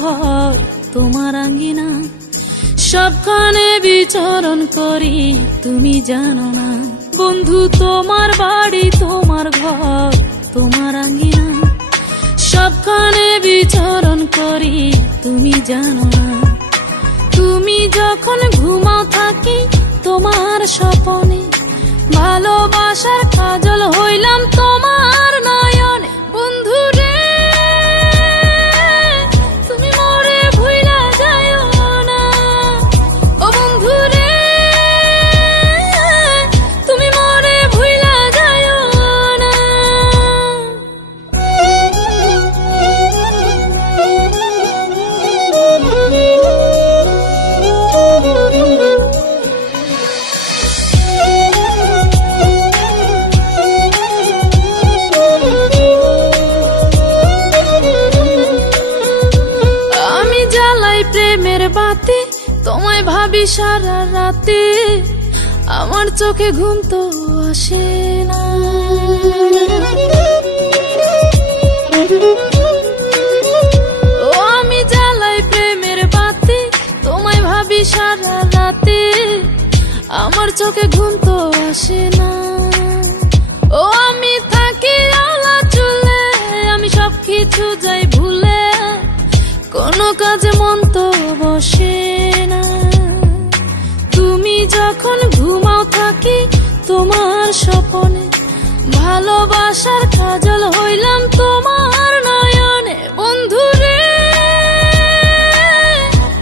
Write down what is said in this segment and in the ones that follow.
ঘর তোমার আঙ্গিনা, সবখানে বিচরণ করি তুমি জানো না। বন্ধু তোমার বাড়ি তোমার ঘর তোমার আঙ্গিনা, সবখানে বিচরণ করি তুমি জানো না। তুমি যখন ঘুমাও থাকি তোমার স্বপনে, ভালোবাসার কাজল হইলাম তোমার নয়নে। বন্ধু রে তুমি মরে ভুইলা যাইও না, ও বন্ধু রে তুমি মরে ভুইলা যাইও না। প্রেমের বাতি তোমায় ভাবি সারা রাতে, আমার চোখে ঘুম তো আসে না। ও আমি জ্বালাই প্রেমের বাতি তোমায় ভাবি সারা রাতে, আমার চোখে ঘুম তো আসে না। ও আমি থাকি আলা চুলে, আমি সবকিছু যাই ভুলে, কোনো কাজে মন তো বসে না। তুমি যখন ঘুমাও থাকি তোমার স্বপনে, ভালোবাসার কাজল হইলাম তোমার নয়নে। বন্ধু রে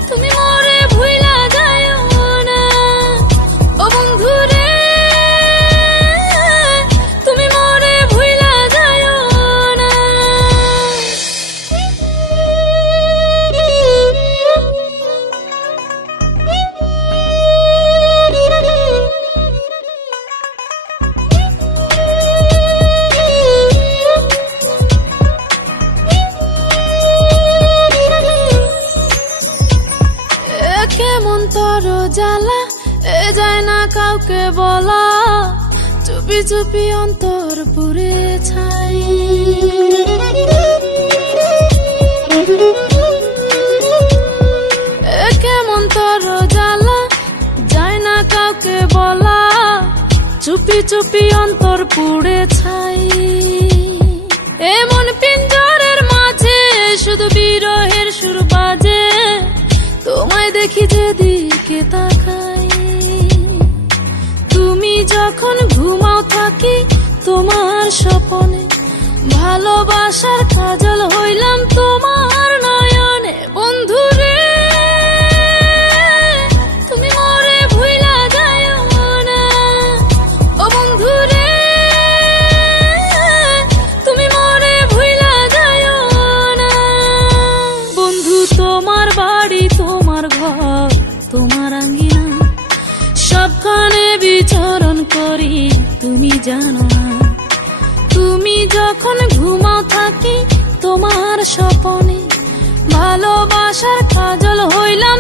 তুমি মরে ভুইলা যাইও না, ও বন্ধু রে তুমি মরে ভুইলা যাইও না। কেমন তোর জ্বালা এ যায় না কাউকে বলা, চুপি চুপি অন্তর পুরে ছাই। কেমন তোর জ্বালা যায় না কাউকে বলা, চুপি চুপি অন্তর পুড়ে ছাই। এমন পিঞ্জরের মাঝে শুধু বিরহের সুর বাজে, তোমায় দেখি যেদিকে তাকাই। তুমি যখন ঘুমাও থাকি তোমার স্বপনে, ভালোবাসার কাজল হইলাম তোমার নয়নে। বন্ধু রে তুমি মরে ভুইলা যাইও না, ও বন্ধু রে তুমি মরে ভুইলা যাইও না। বন্ধু তোমার বাড়ি তোমার ঘর তোমার আঙ্গিনা, সবখানে বিচরণ করি তুমি জানো না। তুমি যখন ঘুমাও থাকি তোমার স্বপনে, ভালোবাসার কাজল হইলাম